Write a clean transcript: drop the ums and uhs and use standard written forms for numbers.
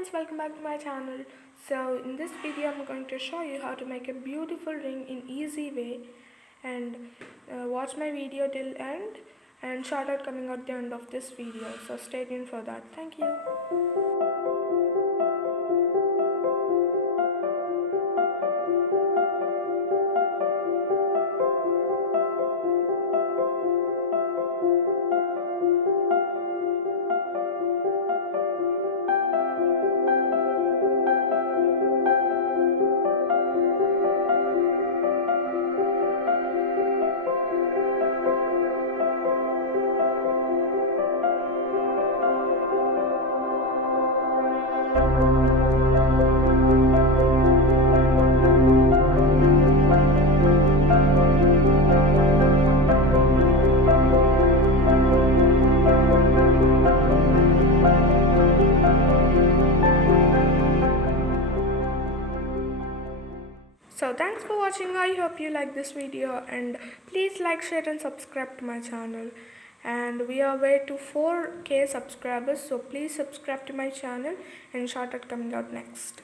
friends, welcome back to my channel. So in this video I'm going to show you how to make a beautiful ring in easy way, and watch my video till end and shout out coming at the end of this video, so stay tuned for that. Thank you. So thanks for watching. I hope you like this video, and please like, share and subscribe to my channel. And we are way to 4K subscribers, so please subscribe to my channel and shout out coming out next.